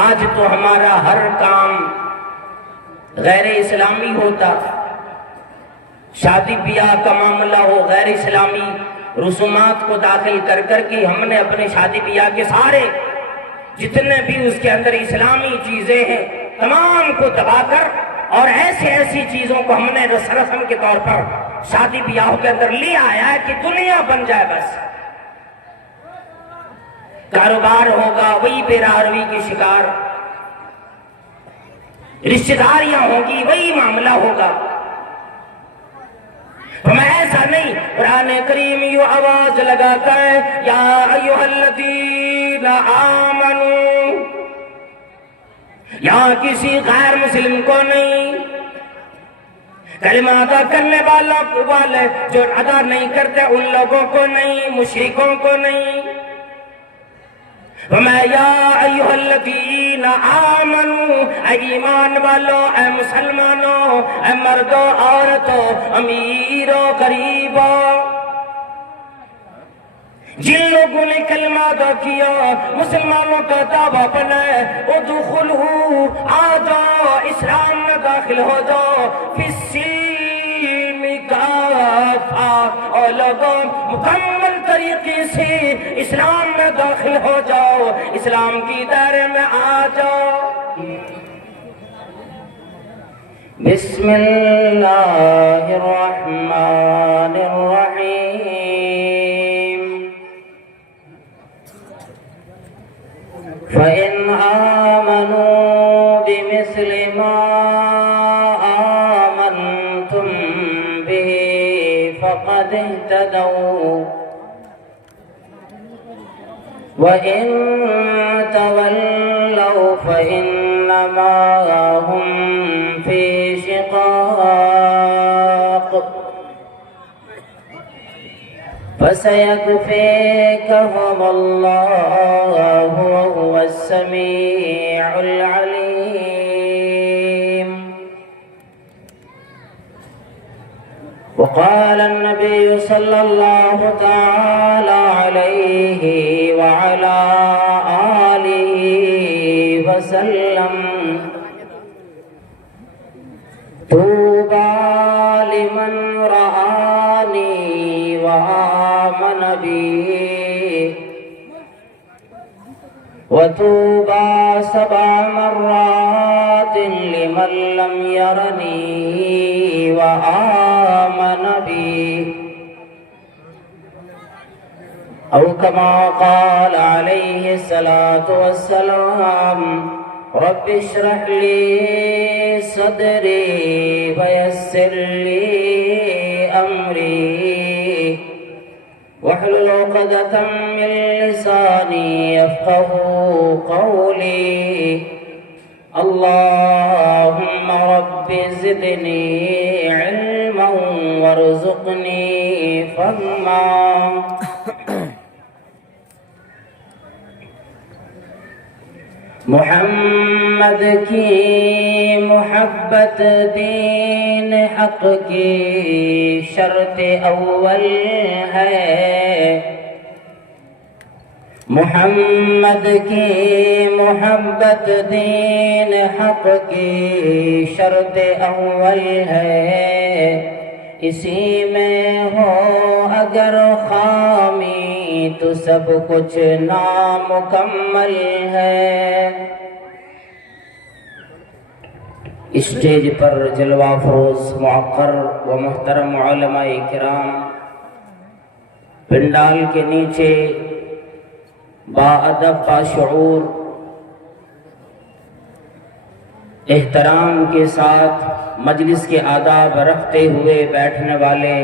آج تو ہمارا ہر کام غیر اسلامی ہوتا، شادی بیاہ کا معاملہ ہو غیر اسلامی رسومات کو داخل کر کر کے ہم نے اپنے شادی بیاہ کے سارے جتنے بھی اس کے اندر اسلامی چیزیں ہیں تمام کو دبا کر اور ایسی چیزوں کو ہم نے رسم کے طور پر شادی بیاہوں کے اندر لے آیا ہے کہ دنیا بن جائے، بس کاروبار ہوگا وہی بے راہروی کی شکار، رشتہ داریاں ہوگی وہی معاملہ ہوگا۔ ہمیں ایسا نہیں، قرآن کریم یوں آواز لگاتا ہے یا ایھا الذین آمنوا، یہاں کسی غیر مسلم کو نہیں، کلمہ ادا کرنے والوں کو والے جو ادا نہیں کرتے ان لوگوں کو نہیں، مشرکوں کو نہیں۔ وَمَا يَا أَيُّهَا الَّذِينَ آمَنُوا، اے ایمان والو، اے مسلمانوں، اے مردوں عورتوں، امیروں غریبوں، جن لوگوں نے کلمہ ادا کیا مسلمانوں کا دعویٰ بنائے، ادخلوا، آ جاؤ اسلام میں داخل ہو جاؤ، فی السلم کافہ، اور لوگوں مکمل طریقے سے اسلام میں داخل ہو جاؤ، اسلام کی دائرے میں آ جاؤ۔ بسم اللہ الرحمن الرحیم۔ فَإِنْ آمَنُوا بِمِثْلِ مَا آمَنْتُمْ بِهِ فَقَدِ اهْتَدَوْا، وَإِنْ تَوَلَّوْا فَإِنَّمَا هُمْ فِي شِقَاقٍ، فَسَيَكْفِيكَهُمُ اللَّهُ وَهُوَ السَّمِيعُ الْعَلِيمُ۔ وقال النبي صلى الله تعالى عليه وعلى آله وسلم: طوبى لمن رآني وآمن بي، وطوبى 7 مرات لمن لم يرني وآمن بي، أو كما قال عليه الصلاة والسلام: رب اشرح لي صدري ويسر لي أمري واحلل عقدة من لساني يفقهوا قولي، اللهم رب زدني علما وارزقني فهما۔ محمد کی محبت دین حق کی شرط اول ہے، محمد کی محبت دین حق کی شرط اول ہے، اسی میں ہو اگر خامی تو سب کچھ نامکمل ہے۔ اسٹیج پر جلوہ فروز معقر و محترم علماء کرام، پنڈال کے نیچے باادب باشعور احترام کے ساتھ مجلس کے آداب رکھتے ہوئے بیٹھنے والے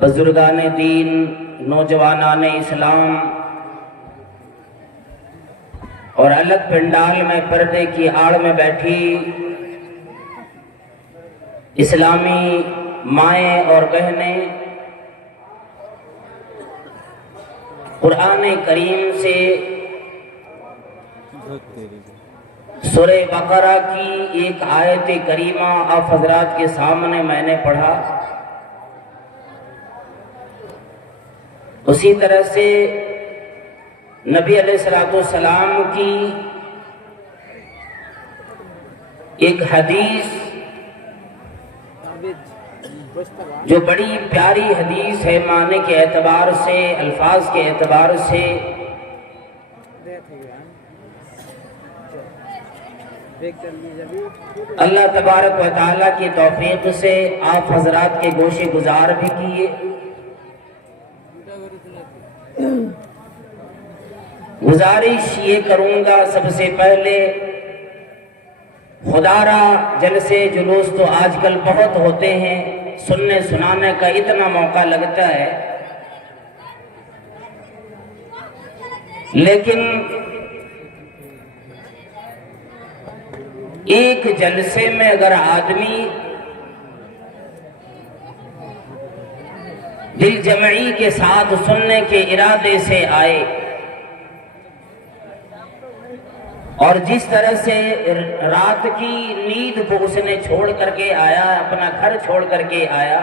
بزرگان دین، نوجوانان اسلام، اور الگ پنڈال میں پردے کی آڑ میں بیٹھی اسلامی مائیں اور بہنیں، قرآن کریم سے سورہ بقرہ کی ایک آیت کریمہ آپ حضرات کے سامنے میں نے پڑھا، اسی طرح سے نبی علیہ الصلوۃ والسلام کی ایک حدیث جو بڑی پیاری حدیث ہے، معنی کے اعتبار سے، الفاظ کے اعتبار سے، اللہ تبارک و تعالیٰ کی توفیق سے آپ حضرات کے گوشے گزار بھی کیے۔ گزارش یہ کروں گا سب سے پہلے، خدا را جلسے جلوس تو آج کل بہت ہوتے ہیں، سننے سنانے کا اتنا موقع لگتا ہے، لیکن ایک جلسے میں اگر آدمی دل جمعی کے ساتھ سننے کے ارادے سے آئے اور جس طرح سے رات کی نیند کو اس نے چھوڑ کر کے آیا، اپنا گھر چھوڑ کر کے آیا،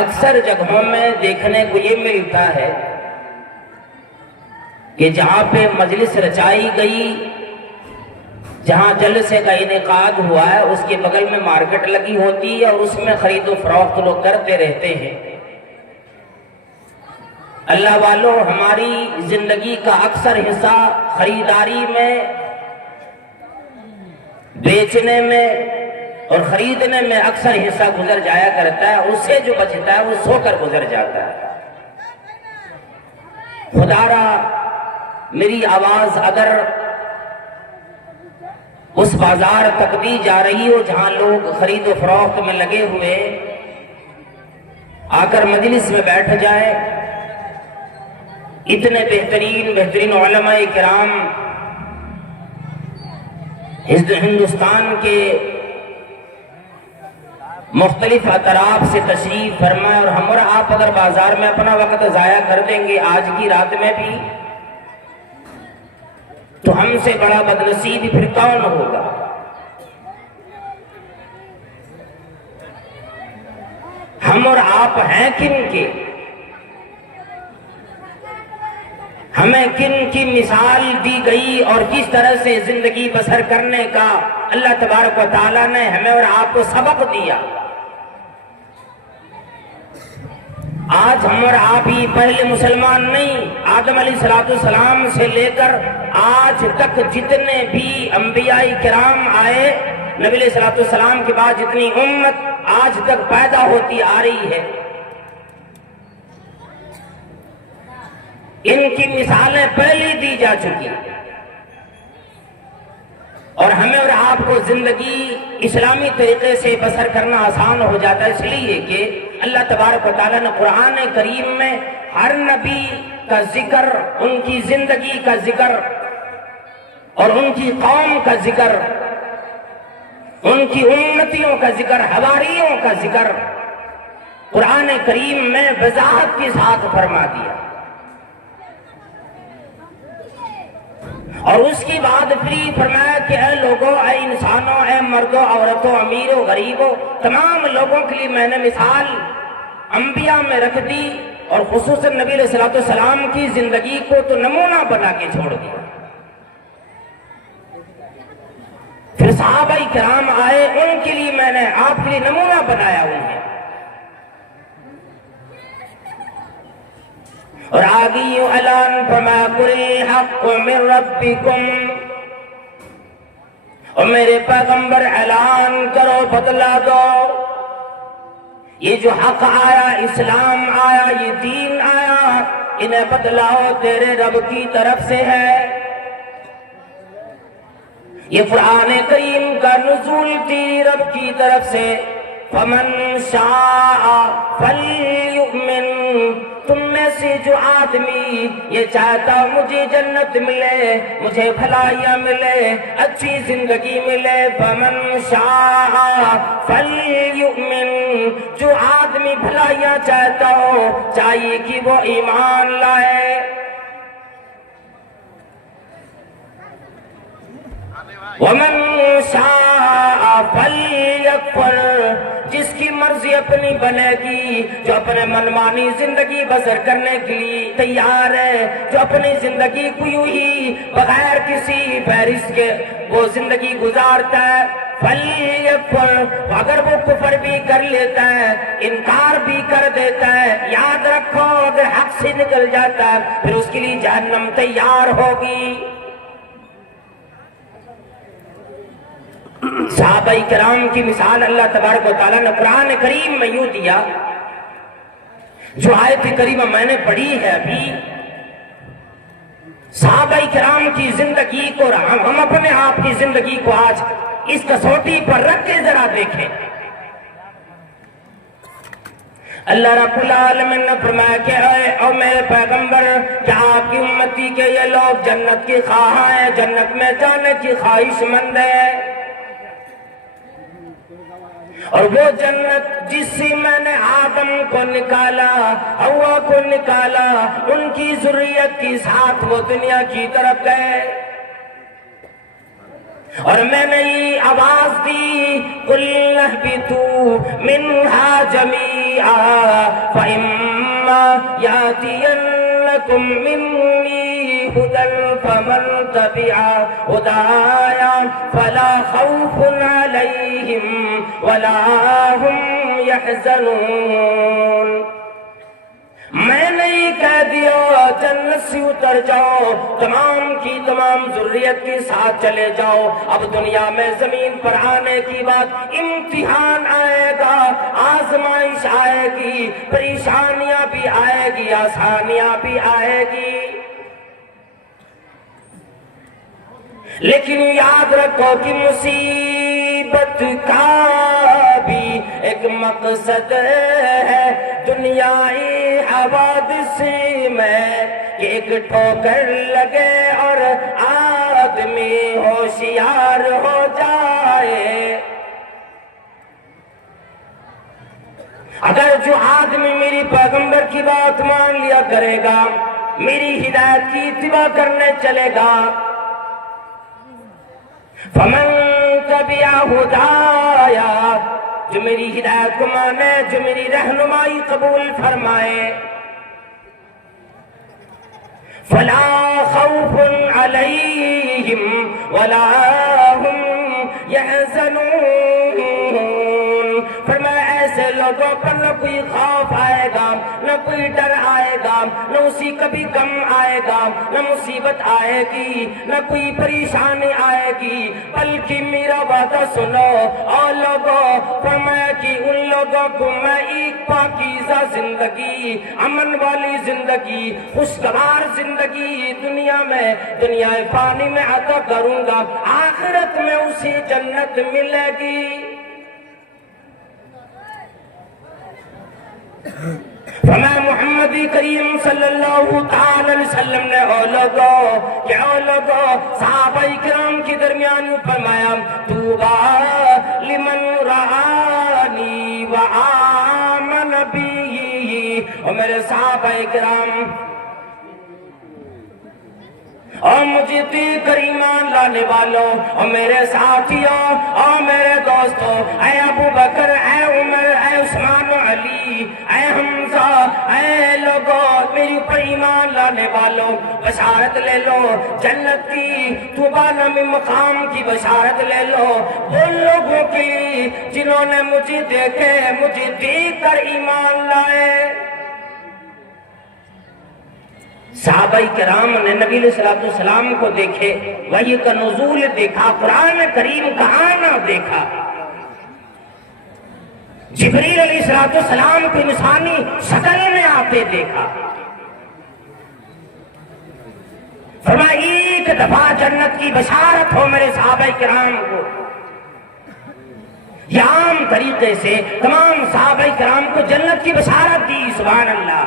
اکثر جگہوں میں دیکھنے کو یہ ملتا ہے کہ جہاں پہ مجلس رچائی گئی، جہاں جلسے کا انعقاد ہوا ہے، اس کے بغل میں مارکیٹ لگی ہوتی ہے اور اس میں خرید و فروخت لوگ کرتے رہتے ہیں۔ اللہ والوں، ہماری زندگی کا اکثر حصہ خریداری میں، بیچنے میں اور خریدنے میں اکثر حصہ گزر جایا کرتا ہے، اس سے جو بچتا ہے وہ سو کر گزر جاتا ہے۔ خدا را میری آواز اگر اس بازار تک بھی جا رہی ہو جہاں لوگ خرید و فروخت میں لگے ہوئے، آ کر مجلس میں بیٹھ جائے، اتنے بہترین علماء کرام ہندوستان کے مختلف اطراف سے تشریف فرمائے، اور ہم اور آپ اگر بازار میں اپنا وقت ضائع کر دیں گے آج کی رات میں بھی، تو ہم سے بڑا بدنصیب پھر کون ہوگا؟ ہم اور آپ ہیں کن کے؟ ہمیں کن کی مثال دی گئی اور کس طرح سے زندگی بسر کرنے کا اللہ تبارک و تعالیٰ نے ہمیں اور آپ کو سبق دیا۔ آج ہم اور آپ ہی پہلے مسلمان نہیں، آدم علیہ السلام سے لے کر آج تک جتنے بھی انبیاء کرام آئے، نبی علیہ السلام کے بعد جتنی امت آج تک پیدا ہوتی آ رہی ہے، ان کی مثالیں پہلے دی جا چکی، اور ہمیں اور آپ کو زندگی اسلامی طریقے سے بسر کرنا آسان ہو جاتا ہے، اس لیے کہ اللہ تبارک و تعالیٰ نے قرآن کریم میں ہر نبی کا ذکر، ان کی زندگی کا ذکر اور ان کی قوم کا ذکر، ان کی امتیوں کا ذکر، حواریوں کا ذکر قرآن کریم میں وضاحت کے ساتھ فرما دیا، اور اس کی بعد پھر فرمایا کہ اے لوگوں، اے انسانوں، اے مردوں، عورتوں، امیروں، غریبوں، تمام لوگوں کے لیے میں نے مثال انبیاء میں رکھ دی، اور خصوصاً نبی علیہ السلام کی زندگی کو تو نمونہ بنا کے چھوڑ دیا۔ پھر صحابہ کرام آئے، ان کے لیے میں نے آپ کے لیے نمونہ بنایا انہیں، اور آگئی اعلان فما قل حق من ربکم، اور میرے پیغمبر اعلان کرو، بدلا دو، یہ جو حق آیا، اسلام آیا، یہ دین آیا، انہیں بدلاؤ، تیرے رب کی طرف سے ہے۔ یہ قرآن کریم کا نزول تھی رب کی طرف سے، فمن شاء فلیؤمن، تم میں سے جو آدمی یہ چاہتا مجھے جنت ملے، مجھے بھلائیاں ملے، اچھی زندگی ملے، فمن شاء فلیؤمن، جو آدمی بھلائیاں چاہتا ہو، چاہیے کہ وہ ایمان لائے، ومن شاء فلیکفر، جس کی مرضی اپنی بنے گی، جو اپنے منمانی زندگی بسر کرنے کے لیے تیار ہے، جو اپنی زندگی کو یوں ہی بغیر کسی فہرست کے وہ زندگی گزارتا ہے، فَلْيَكْفُرْ، اگر وہ کفر بھی کر لیتا ہے، انکار بھی کر دیتا ہے، یاد رکھو اگر حق سے نکل جاتا ہے پھر اس کے لیے جہنم تیار ہوگی۔ صحابہ کرام کی مثال اللہ تبارک و تعالیٰ نے قرآن کریم میں یوں دیا، جو آیت کریمہ میں نے پڑھی ہے ابھی، صحابہ کرام کی زندگی کو ہم اپنے آپ کی زندگی کو آج اس کسوٹی پر رکھ کے ذرا دیکھیں۔ اللہ رب العالمین نے فرمایا کہ اے میرے پیغمبر، کیا آپ کی امتی کے یہ لوگ جنت کی خواہاں ہیں، جنت میں جانے کی خواہش مند ہے؟ اور وہ جنت جس سے میں نے آدم کو نکالا، حوا کو نکالا، ان کی ذریت کے ساتھ وہ دنیا کی طرف گئے، اور میں نے یہ آواز دی قُلْ اهْبِطُوا مِنْهَا جَمِيعًا فَإِمَّا يَأْتِيَنَّكُم مِّنِّي هُدًى فَمَن تَبِعَ هُدَايَ فَلَا خَوْفٌ عَلَيْهِمْ وَلَا هُمْ يَحْزَنُونَ۔ میں نے یہ کہہ دیا جنت سے اتر جاؤ، تمام کی تمام ذریت کے ساتھ چلے جاؤ، اب دنیا میں زمین پر آنے کی بات، امتحان آئے گا، آزمائش آئے گی، پریشانیاں بھی آئے گی، آسانیاں بھی آئے گی، لیکن یاد رکھو کہ مصیبت کا بھی ایک مقصد ہے، دنیائی حوادث میں کہ ایک ٹھوکر لگے اور آدمی ہوشیار ہو جائے۔ اگر جو آدمی میری پیغمبر کی بات مان لیا کرے گا، میری ہدایت کی اتباع کرنے چلے گا، فَمَن تَبِعَ هُدَايَ، جو میری ہدایت کو مانے، جو میری رہنمائی قبول فرمائے، فَلَا خَوْفٌ عَلَيْهِمْ وَلَا هُمْ يَحْزَنُونَ۔ فرمایا ایسے لوگوں پر نہ کوئی خوف آئے گا، نہ کوئی ڈر آئے گا، نہ اسی کبھی غم آئے گا، نہ مصیبت آئے گی، نہ کوئی پریشانی آئے گی، بلکہ میرا وعدہ سنو اور لوگوں، فرمایا کہ ان لوگوں کو میں ایک پاکیزہ زندگی، امن والی زندگی، خوشگوار زندگی دنیا میں، دنیا فانی میں عطا کروں گا، آخرت میں اسی جنت ملے گی۔ فرمایا محمد کریم صلی اللہ تعالی علیہ وسلم نے اے لوگوں، کہ اے لوگوں، صحابہ کرام کے درمیان فرمایا طوبی لمن رآنی وآمن بی، اور میرے صحابہ کرام اور مجھے دیکھ کر ایمان لانے والوں اور میرے ساتھیوں اور میرے دوستوں، اے ابو بکر، اے عمر، اے عثمان و علی، اے حمزہ، اے لوگوں میری پر ایمان لانے والوں، بشارت لے لو جنت کی، طوبیٰ نامی مقام کی بشارت لے لو ان لوگوں کی جنہوں نے مجھے دیکھے، مجھے دیکھ کر ایمان لائے۔ صحابہ کرام نے نبی علیہ السلام کو دیکھے، وحی کا نزول دیکھا، قرآن کریم کا آنا دیکھا، جبریل علیہ السلام کو انسانی شکل میں آتے دیکھا، فرمایا ایک دفعہ جنت کی بشارت ہو میرے صحابہ کرام کو۔ یہ عام طریقے سے تمام صحابہ کرام کو جنت کی بشارت دی، سبحان اللہ۔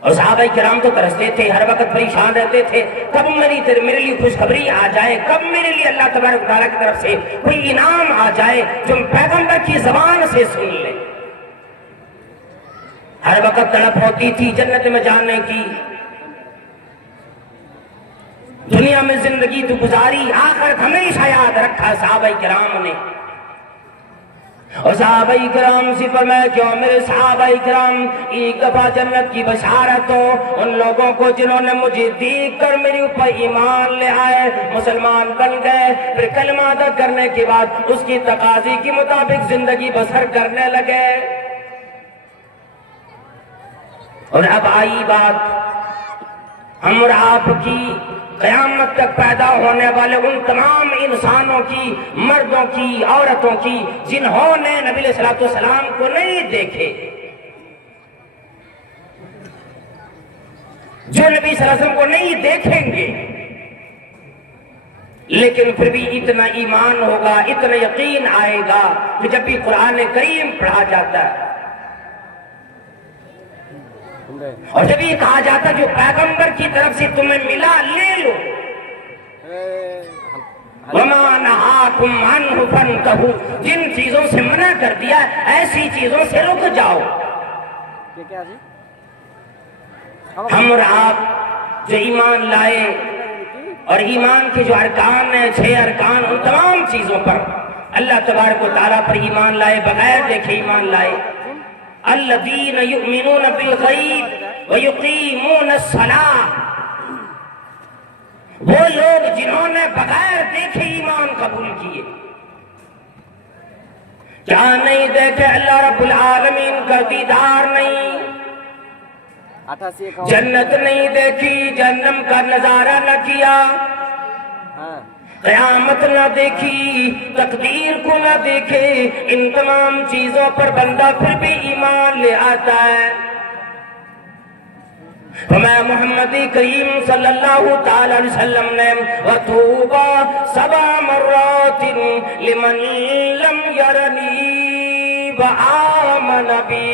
اور صحابہ کرام تو ترستے تھے، ہر وقت پریشان رہتے تھے، کب میرے لیے خوشخبری آ جائے، کب میرے لیے اللہ تبارک و تعالیٰ کی طرف سے کوئی انعام آ جائے جو پیغمبر کی زبان سے سن لے۔ ہر وقت تڑپ ہوتی تھی جنت میں جانے کی، دنیا میں زندگی تو گزاری، آخرت ہمیشہ یاد رکھا صحابہ کرام نے۔ اور صحابہ کرام سے فرمایا کیوں میرے صحابہ کرام ایک دفعہ جنت کی بشارت ہو ان لوگوں کو جنہوں نے مجھے دیکھ کر میرے اوپر ایمان لے آئے، مسلمان بن گئے، پھر کلمہ ادا کرنے کے بعد اس کی تقاضی کے مطابق زندگی بسر کرنے لگے۔ اور اب آئی بات ہم اور آپ کی قیامت تک پیدا ہونے والے ان تمام انسانوں کی، مردوں کی، عورتوں کی جنہوں نے نبی علیہ الصلوۃ والسلام کو نہیں دیکھے، جو نبی صلی اللہ علیہ وسلم کو نہیں دیکھیں گے، لیکن پھر بھی اتنا ایمان ہوگا، اتنا یقین آئے گا کہ جب بھی قرآن کریم پڑھا جاتا ہے اور جب یہ کہا جاتا جو پیغمبر کی طرف سے تمہیں ملا لے لو، وَمَا نَهَاكُمْ عَنْهُ فَانْتَهُوا، جن چیزوں سے منع کر دیا ایسی چیزوں سے رک جاؤ۔ ہم اور آپ جو ایمان لائے اور ایمان کے جو ارکان ہیں، 6 ارکان، ان تمام چیزوں پر اللہ تبارک و تعالیٰ پر ایمان لائے، بغیر دیکھے ایمان لائے۔ الذین یؤمنون بالغیب ویقیمون الصلاۃ، وہ لوگ جنہوں نے بغیر دیکھے ایمان قبول کیے۔ کیا نہیں دیکھے؟ اللہ رب العالمین کا دیدار نہیں، جنت نہیں دیکھی، جہنم کا نظارہ نہ کیا، قیامت نہ دیکھی، تقدیر کو نہ دیکھے، ان تمام چیزوں پر بندہ پھر بھی ایمان لے آتا ہے۔ فرمایا محمد کریم صلی اللہ تعالی علیہ وسلم نے وَطُوبَى 7 مرات لمن لم يرنی وآمن بی،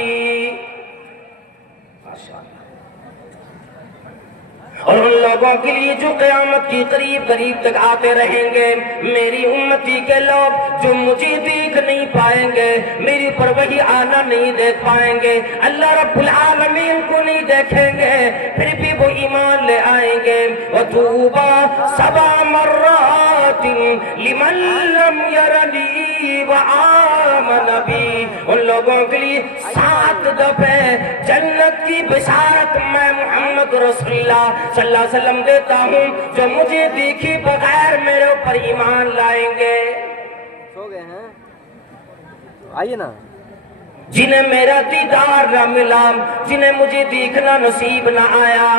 اور ان لوگوں کے لیے جو قیامت کی قریب تک آتے رہیں گے، میری امتی کے لوگ جو مجھے دیکھ نہیں پائیں گے، میری پر وہی آنا نہیں دیکھ پائیں گے، اللہ رب العالمین کو نہیں دیکھیں گے، پھر بھی وہ ایمان لے آئیں گے۔ وَطُوبَى 7 مرات لمن لم يرنی وآمن بی، ان لوگوں کے لیے 7 دفعے جنت کی بشارت میں محمد رسول اللہ صلی اللہ علیہ وسلم دیتا ہوں، جو مجھے دیکھی بغیر میرے اوپر ایمان لائیں گے۔ سو گئے ہیں؟ آئیے نا۔ جنہیں میرا دیدار نہ ملا، جنہیں مجھے دیکھنا نصیب نہ آیا،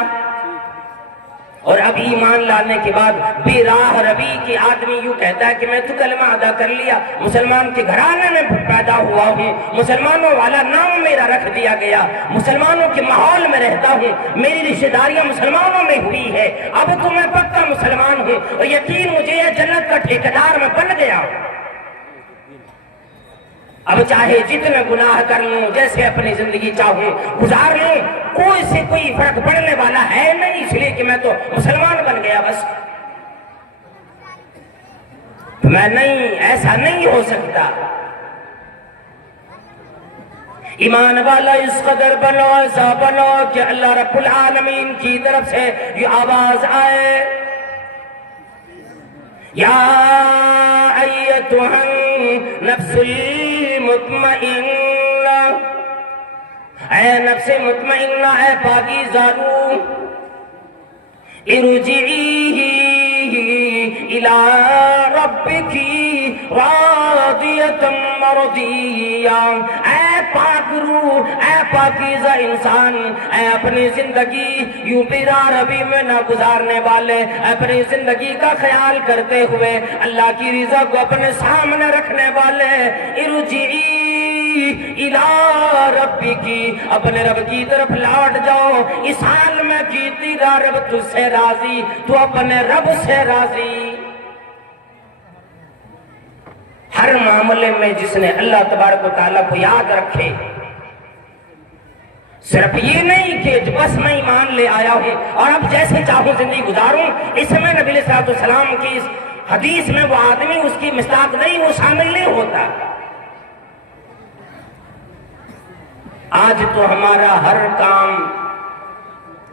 اور اب ایمان لانے کے بعد بے راہ روی کی آدمی یوں کہتا ہے کہ میں تو کلمہ ادا کر لیا، مسلمان کے گھرانے میں پیدا ہوا ہوں، مسلمانوں والا نام میرا رکھ دیا گیا، مسلمانوں کے ماحول میں رہتا ہوں، میری رشتہ داریاں مسلمانوں میں ہوئی ہے، اب تو میں پکا مسلمان ہوں، اور یقین مجھے یہ جنت کا ٹھیکیدار میں بن گیا ہوں، اب چاہے جتنے گناہ کر لوں، جیسے اپنی زندگی چاہوں گزار لوں، کوئی سے کوئی فرق پڑنے والا ہے نہیں، اس لیے کہ میں تو مسلمان بن گیا بس۔ میں نہیں، ایسا نہیں ہو سکتا۔ ایمان والا اس قدر بنو، ایسا بنو کہ اللہ رب العالمین کی طرف سے یہ آواز آئے، یا ایتھا النفس المطمئنہ، اے نفس مطمئنہ، اے پاکیزہ روح، ارجعی الی ربک راضیۃ مرضیہ، اے پاک روح، اے پاکیزہ انسان، اے اپنی زندگی یوں بیرا روی میں نہ گزارنے والے، اپنی زندگی کا خیال کرتے ہوئے اللہ کی رضا کو اپنے سامنے رکھنے والے، ارجعی الی ربکی، اپنے رب کی طرف لوٹ جاؤ، اس حال میں کہ تیرا رب تجھ سے راضی، تو اپنے رب سے راضی۔ ہر معاملے میں جس نے اللہ تبارک و تعالیٰ کو یاد رکھے، صرف یہ نہیں کہ بس میں ایمان لے آیا ہوں اور اب جیسے چاہوں زندگی گزاروں، اس میں نبی علیہ السلام کی اس حدیث میں وہ آدمی اس کی مصداق نہیں، وہ شامل نہیں ہوتا۔ آج تو ہمارا ہر کام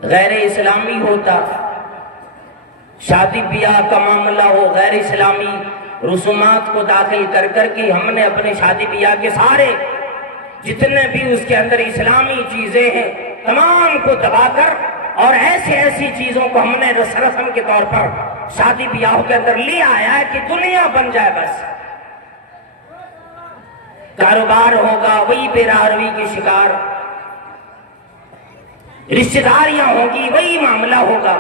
غیر اسلامی ہوتا، شادی بیاہ کا معاملہ ہو غیر اسلامی، رسومات کو داخل کر کر کے ہم نے اپنے شادی بیاہ کے سارے جتنے بھی اس کے اندر اسلامی چیزیں ہیں تمام کو دبا کر اور ایسی چیزوں کو ہم نے رسم کے طور پر شادی بیاہوں کے اندر لے آیا ہے کہ دنیا بن جائے بس. کاروبار ہوگا وہی بے راہروی کی شکار، رشتہ داریاں ہوگی وہی معاملہ ہوگا.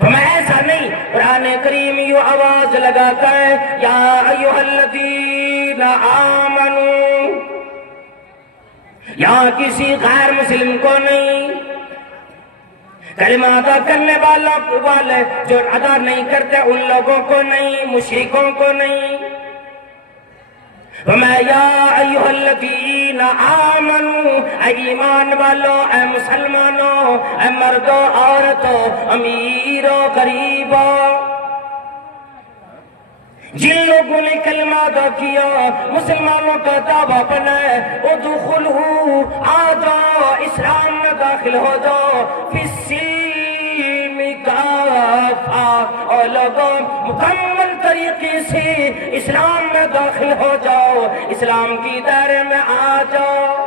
ہمیں ایسا نہیں. قرآن کریم یوں آواز لگاتا ہے یا ایھا الذین آمنوا، یہاں کسی غیر مسلم کو نہیں، کلمہ ادا کرنے والے جو ادا نہیں کرتے ان لوگوں کو نہیں، مشرکوں کو نہیں. وَمَا يَا أَيُّهَا الَّذِينَ آمَنُوا، اے ایمان والو، اے مسلمانوں، اے مردوں عورتوں، امیروں غریبوں، جن لوگوں نے کلمہ ادا کیا مسلمانوں کا دعویٰ بنائے، ادخلوا، آ جاؤ، اسلام میں داخل ہو جاؤ، فی السلم کافہ، اور لوگوں مکمل طریقے سے اسلام میں داخل ہو جاؤ، اسلام کی دائرے میں آ جاؤ.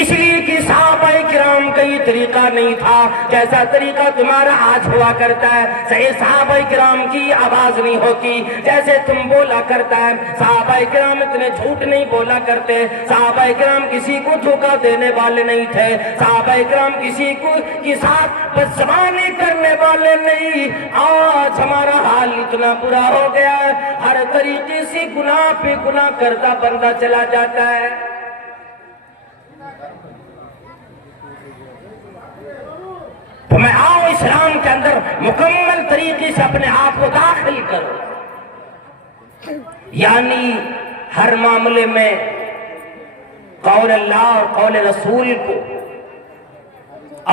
اس لیے کہ صحابہ کرام کا یہ طریقہ نہیں تھا جیسا طریقہ تمہارا آج ہوا کرتا ہے. صحیح صحابہ کرام کی آواز نہیں ہوتی جیسے تم بولا کرتا ہے. صحابہ کرام اتنے جھوٹ نہیں بولا کرتے. صحابہ کرام کسی کو دھوکہ دینے والے نہیں تھے. صحابہ کرام کسی کو کے ساتھ بدزبانی کرنے والے نہیں. آج ہمارا حال اتنا برا ہو گیا ہے، ہر طریقے سے گناہ پہ گناہ کرتا بندہ چلا جاتا ہے. تو میں آؤ اسلام کے اندر مکمل طریقے سے اپنے آپ کو داخل کرو، یعنی ہر معاملے میں قول اللہ اور قول رسول کو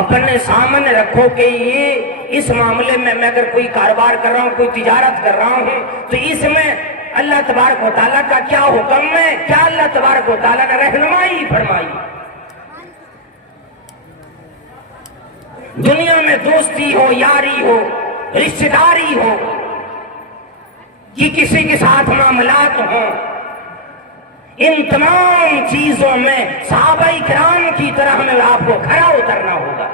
اپنے سامنے رکھو کہ یہ اس معاملے میں اگر کوئی کاروبار کر رہا ہوں، کوئی تجارت کر رہا ہوں تو اس میں اللہ تبارک و تعالیٰ کا کیا حکم ہے، کیا اللہ تبارک و تعالیٰ نے رہنمائی فرمائی. دنیا میں دوستی ہو، یاری ہو، رشتہ داری ہو، کہ کسی کے ساتھ معاملات ہوں، ان تمام چیزوں میں صحابہ کرام کی طرح ہمیں آپ کو کھڑا اترنا ہوگا.